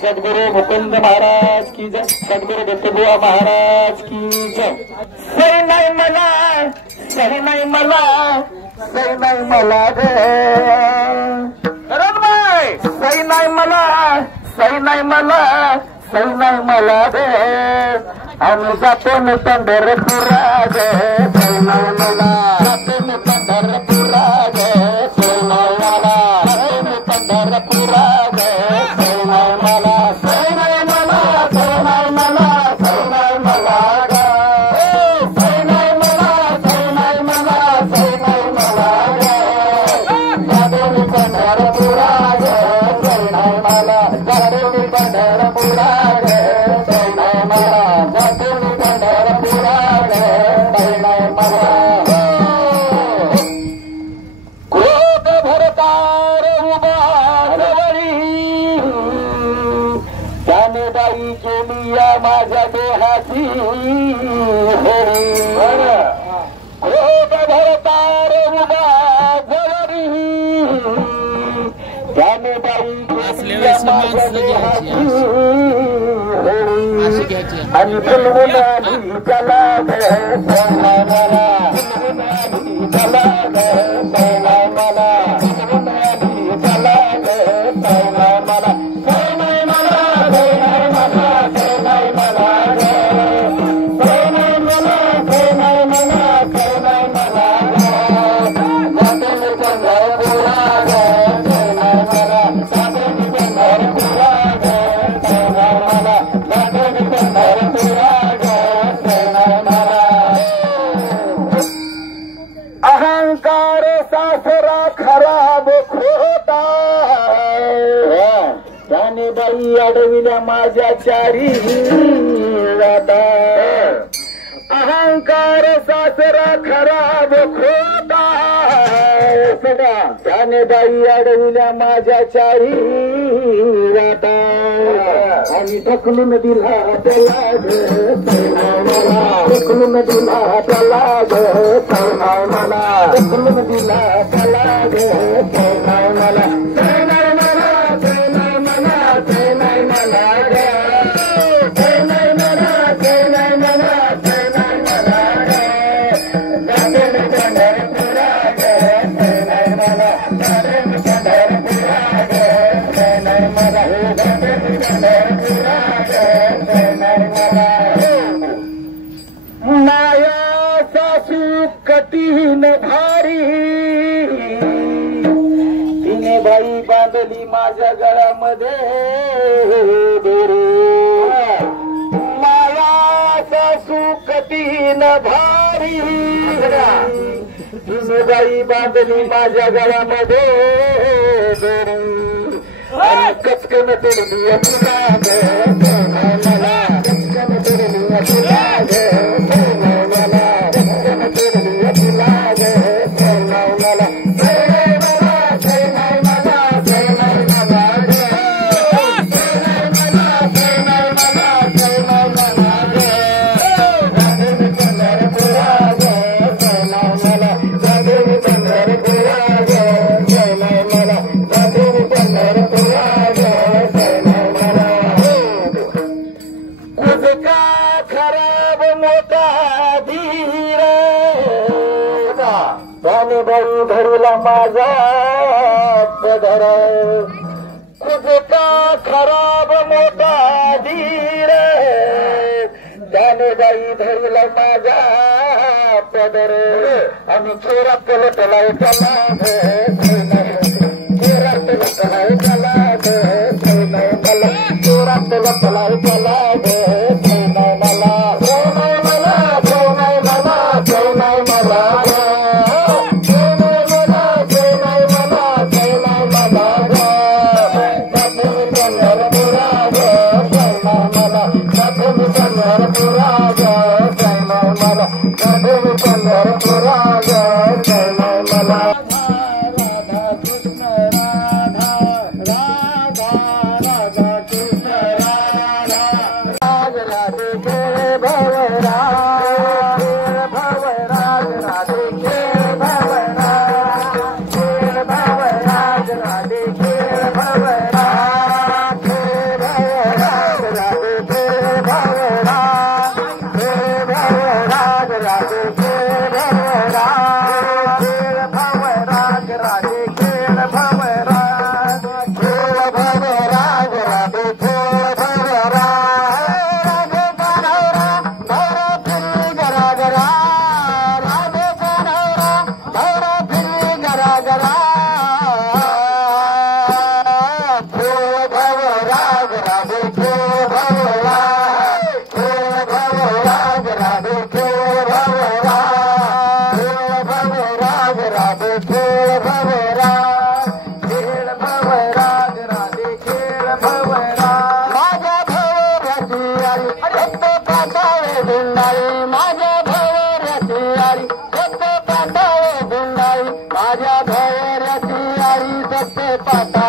सद्गुरु मुकुंद महाराज की जय, सद्गुरु दत्तबुवा महाराज की जय। सही नाही मला, सही नाही मला, सही नाही मला रे भाई, सही नाही मला, सही नाही मला, सही नाही मला रे, आम्ही जातो न पंढरपुरा गे, सही नाही मला, जातो न पंढरपुरा गे, सही नाही मला, जातो न पंढरपुरा गे, सही नाही मला, सही नाही मला, सही नाही मला, सही नाही मला गे, सही नाही मला, सही नाही मला, सही नाही मला गे, जातो न पंढरपुरा गे, सही नाही मला, जातो न पंढरपुरा गे, सही नाही मला, जातो न पंढरपुरा गे, सही नाही मला। क्रोध भरतार उभा जवळी, त्याने बाई केली या माझ्या देहाची होळी। क्रोध भरतार उभा जवळी, त्याने बाई केली या माझ्या देहाची होळी। आणि फुलवून आली त्याला गे, सही नाही मला, फुलवून आली त्याला गे, सही नाही मला, फुलवून आली त्याला गे, सही नाही मला, सही नाही मला, सही नाही मला, सही नाही मला गे, सही नाही मला, सही नाही मला, सही नाही मला गे, जातो मी पंढरपुरा गे, सही नाही मला, जातो मी पंढरपुरा गे, सही नाही मला, जातो मी पंढरपुरा गे, सही नाही मला। अहंकार सासरा खराब खोटा, त्याने बाई अडविल्या माझ्या चारी वाटा। अहंकार सासरा खराब खोटा, त्याने बाई अडविल्या माझ्या चारी वाटा। आणि ढकलून दिला त्याला ग, सही नाही मला, ढकलून दिला त्याला ग, सही नाही मला, ढकलून दिला त्याला ग, सही नाही मला, सही नाही मला, सही नाही मला, सही नाही मला ग, सही नाही मला, सही नाही मला, सही नाही मला ग, जातो मी पंढरपुरा गे, सही नाही मला, जातो मी पंढरपुरा गे, सही नाही मला, जातो मी पंढरपुरा गे, सही नाही मला। माया सासू कठीण भारी, तिने बाई बांधली माझ्या गळ्यामध्ये दोरी। माया सासू कठीण भारी, तिने बाई बांधली माझ्या गळ्यामध्ये दोरी। आणि कचकन तोडली तुला गे, सही नाही मला, कचकन तोडली तुला गे, सही नाही मला, कचकन तोडली तुला गे, सही नाही मला, सही नाही मला, सही नाही मला, सही नाही मला गे, सही नाही मला, सही नाही मला, सही नाही मला गे, जातो मी पंढरपुरा गे, सही नाही मला, जातो मी पंढरपुरा गे, सही नाही मला, जातो मी पंढरपुरा गे, सही नाही मला। कुजका खराब मोठा धीर, त्याने बाई धरला माझा पदर। कुजका खराब मोठा धीर, त्याने बाई धरला माझा पदर। आणि चोरात पलटला त्याला गे, सही नाही, चोरात पलटला त्याला गे, सही नाही मला, चोरात पलटला त्याला गे, सही नाही मला, सही नाही मला, सही नाही मला, सही नाही मला गे, सही नाही मला, सही नाही मला, सही नाही मला गे, जातो मी पंढरपुरा गे, सही नाही मला, जातो मी पंढरपुरा गे, सही नाही मला, जातो मी पंढरपुरा गे, सही नाही मला। राधा कृष्ण राधा, राधा राधा कृष्ण राधा, रागरा खेळ भवराग राधे खेळ भवराग खेळ भवराग राधे खेळ भवराग खेळ भवराग राधे खेळ भवराग खेळ भवराग राधे खेळ भवराग माझ्या भवराची आली फक्त पाताळे भिंडाळी माझ्या भवराची आली फक्त पाताळे भिंडाळी माझ्या भवराची आली फक्त पाताळे